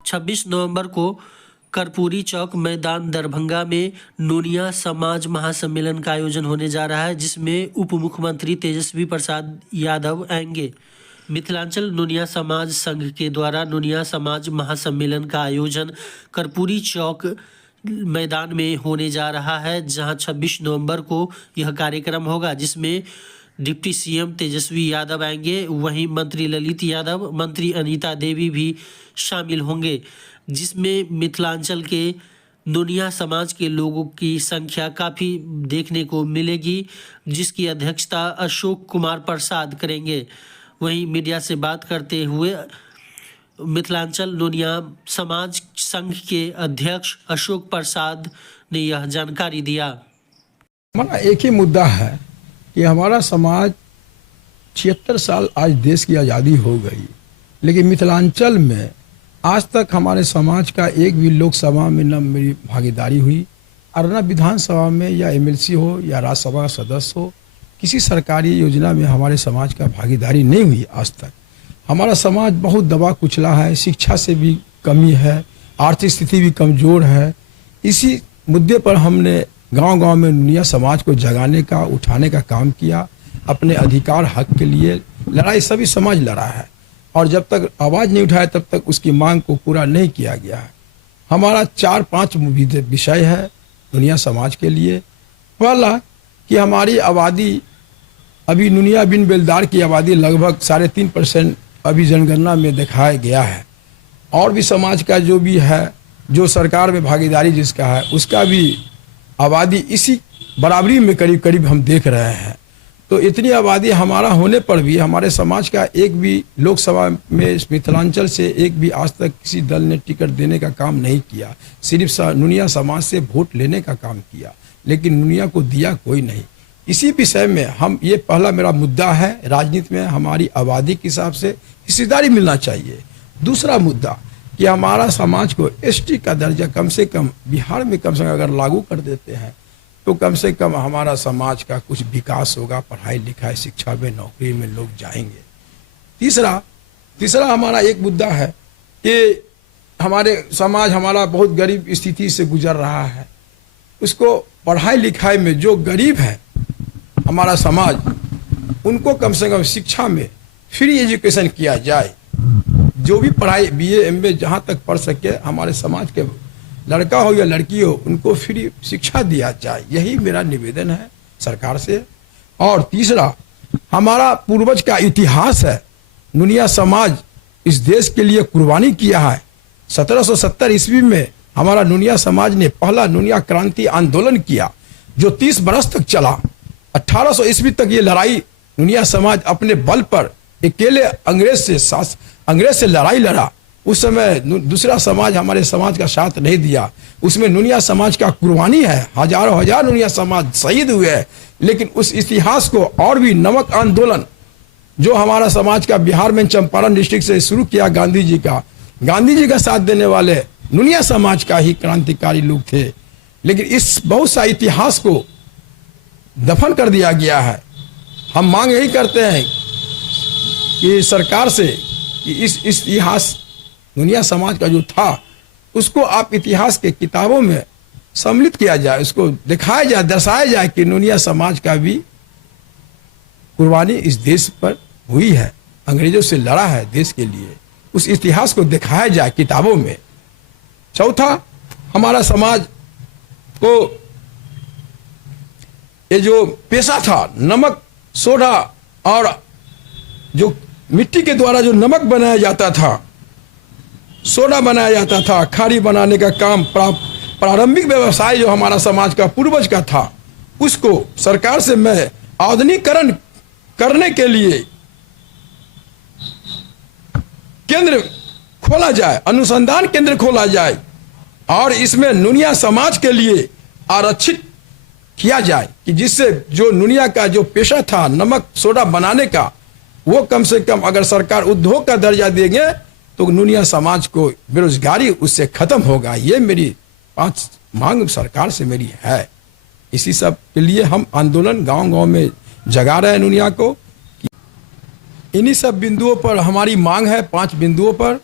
26 नवंबर को कर्पूरी चौक मैदान दरभंगा में नोनिया समाज महासम्मेलन का आयोजन होने जा रहा है, जिसमें उप मुख्यमंत्री तेजस्वी प्रसाद यादव आएंगे। मिथिलांचल नोनिया समाज संघ के द्वारा नोनिया समाज महासम्मेलन का आयोजन कर्पूरी चौक मैदान में होने जा रहा है, जहां 26 नवंबर को यह कार्यक्रम होगा, जिसमें डिप्टी सीएम तेजस्वी यादव आएंगे। वहीं मंत्री ललित यादव, मंत्री अनीता देवी भी शामिल होंगे, जिसमें मिथिलांचल के नोनिया समाज के लोगों की संख्या काफ़ी देखने को मिलेगी, जिसकी अध्यक्षता अशोक कुमार प्रसाद करेंगे। वहीं मीडिया से बात करते हुए मिथिलांचल नोनिया समाज संघ के अध्यक्ष अशोक प्रसाद ने यह जानकारी दिया। हमारा एक ही मुद्दा है कि हमारा समाज 76 साल आज देश की आज़ादी हो गई, लेकिन मिथिलांचल में आज तक हमारे समाज का एक भी लोकसभा में न मेरी भागीदारी हुई, और न विधानसभा में या एमएलसी हो या राज्यसभा सदस्य हो, किसी सरकारी योजना में हमारे समाज का भागीदारी नहीं हुई आज तक। हमारा समाज बहुत दबा कुचला है, शिक्षा से भी कमी है, आर्थिक स्थिति भी कमज़ोर है। इसी मुद्दे पर हमने गांव-गांव में नोनिया समाज को जगाने का, उठाने का काम किया। अपने अधिकार हक के लिए लड़ाई सभी समाज लड़ा है, और जब तक आवाज़ नहीं उठाए तब तक उसकी मांग को पूरा नहीं किया गया है। हमारा 4-5 विषय है नोनिया समाज के लिए। पहला कि हमारी आबादी अभी नोनिया बिन बेलदार की आबादी लगभग 3.5% अभी जनगणना में दिखाया गया है, और भी समाज का जो भी है, जो सरकार में भागीदारी जिसका है, उसका भी आबादी इसी बराबरी में करीब करीब हम देख रहे हैं। तो इतनी आबादी हमारा होने पर भी हमारे समाज का एक भी लोकसभा में मिथिलांचल से एक भी आज तक किसी दल ने टिकट देने का काम नहीं किया। सिर्फ नोनिया समाज से वोट लेने का काम किया, लेकिन नोनिया को दिया कोई नहीं। इसी विषय में हम ये पहला मेरा मुद्दा है, राजनीति में हमारी आबादी के हिसाब से हिस्सेदारी मिलना चाहिए। दूसरा मुद्दा कि हमारा समाज को एसटी का दर्जा कम से कम बिहार में कम से कम अगर लागू कर देते हैं तो कम से कम हमारा समाज का कुछ विकास होगा, पढ़ाई लिखाई शिक्षा में नौकरी में लोग जाएंगे। तीसरा हमारा एक मुद्दा है कि हमारे समाज हमारा बहुत गरीब स्थिति से गुजर रहा है। उसको पढ़ाई लिखाई में जो गरीब है हमारा समाज, उनको कम से कम शिक्षा में फ्री एजुकेशन किया जाए। जो भी पढ़ाई BA MA जहाँ तक पढ़ सके हमारे समाज के लड़का हो या लड़की हो, उनको फ्री शिक्षा दिया जाए। यही मेरा निवेदन है सरकार से। और तीसरा हमारा पूर्वज का इतिहास है। नोनिया समाज इस देश के लिए कुर्बानी किया है। 1770 ईस्वी में हमारा नोनिया समाज ने पहला नोनिया क्रांति आंदोलन किया, जो 30 बरस तक चला। 1800 ईस्वी तक ये लड़ाई नोनिया समाज अपने बल पर अकेले अंग्रेज से लड़ाई लड़ा। उस समय दूसरा समाज हमारे समाज का साथ नहीं दिया। उसमें नोनिया समाज का कुर्बानी है, हजार नोनिया समाज शहीद हुए हैं। लेकिन उस इतिहास को और भी नमक आंदोलन जो हमारा समाज का बिहार में चंपारण डिस्ट्रिक्ट से शुरू किया गांधी जी का साथ देने वाले नोनिया समाज का ही क्रांतिकारी लोग थे। लेकिन इस बहुत सा इतिहास को दफन कर दिया गया है। हम मांग यही करते हैं कि सरकार से कि इस इतिहास नोनिया समाज का जो था उसको आप इतिहास के किताबों में सम्मिलित किया जाए, उसको दिखाया जाए, दर्शाया जाए कि नोनिया समाज का भी कुर्बानी इस देश पर हुई है, अंग्रेजों से लड़ा है देश के लिए। उस इतिहास को दिखाया जाए किताबों में। चौथा, हमारा समाज को ये जो पेशा था नमक सोडा और जो मिट्टी के द्वारा जो नमक बनाया जाता था, सोडा बनाया जाता था, खाड़ी बनाने का काम, प्रारंभिक व्यवसाय जो हमारा समाज का पूर्वज का था, उसको सरकार से मैं आधुनिकीकरण करने के लिए केंद्र खोला जाए, अनुसंधान केंद्र खोला जाए, और इसमें नोनिया समाज के लिए आरक्षित किया जाए कि जिससे जो नोनिया का जो पेशा था नमक सोडा बनाने का, वो कम से कम अगर सरकार उद्योग का दर्जा देंगे तो नोनिया समाज को बेरोजगारी उससे खत्म होगा। ये मेरी 5 मांग सरकार से मेरी है। इसी सब के लिए हम आंदोलन गांव-गांव में जगा रहे हैं नोनिया को। इन्हीं सब बिंदुओं पर हमारी मांग है, 5 बिंदुओं पर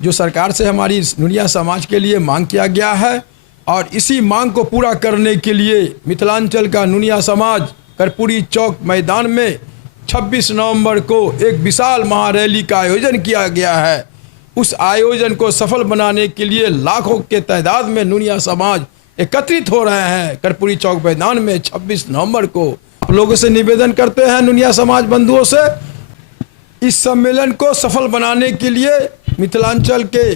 जो सरकार से हमारी नुनिया समाज के लिए मांग किया गया है। और इसी मांग को पूरा करने के लिए मिथिलांचल का नुनिया समाज कर्पूरी चौक मैदान में 26 नवंबर को एक विशाल महारैली का आयोजन किया गया है। उस आयोजन को सफल बनाने के लिए लाखों के तादाद में नुनिया समाज एकत्रित हो रहे हैं कर्पूरी चौक मैदान में 26 नवंबर को। आप लोगों से निवेदन करते हैं, नुनिया समाज बंधुओं से, इस सम्मेलन को सफल बनाने के लिए मिथिलांचल के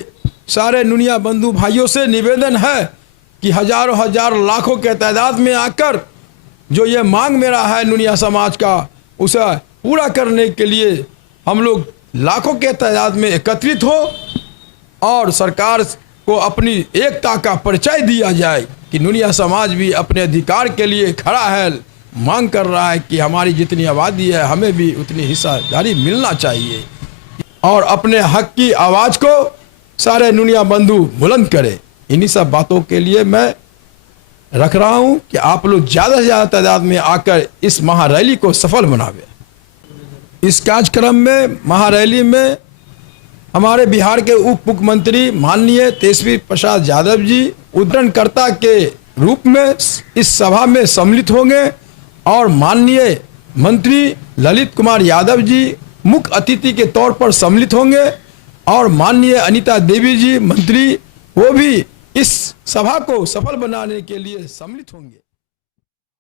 सारे नुनिया बंधु भाइयों से निवेदन है कि हजारों हजार लाखों के तादाद में आकर जो ये मांग मेरा है नुनिया समाज का, उसे पूरा करने के लिए हम लोग लाखों के तादाद में एकत्रित हो और सरकार को अपनी एकता का परिचय दिया जाए कि नुनिया समाज भी अपने अधिकार के लिए खड़ा है, मांग कर रहा है कि हमारी जितनी आबादी है हमें भी उतनी हिस्सेदारी मिलना चाहिए और अपने हक की आवाज़ को सारे नुनिया बंधु बुलंद करें। इन्हीं सब बातों के लिए मैं रख रहा हूं कि आप लोग ज़्यादा से ज़्यादा तादाद में आकर इस महारैली को सफल बनावें। इस कार्यक्रम में, महारैली में हमारे बिहार के उप मुख्यमंत्री माननीय तेजस्वी प्रसाद यादव जी उद्घाटनकर्ता के रूप में इस सभा में सम्मिलित होंगे और माननीय मंत्री ललित कुमार यादव जी मुख्य अतिथि के तौर पर सम्मिलित होंगे और माननीय अनीता देवी जी मंत्री वो भी इस सभा को सफल बनाने के लिए सम्मिलित होंगे।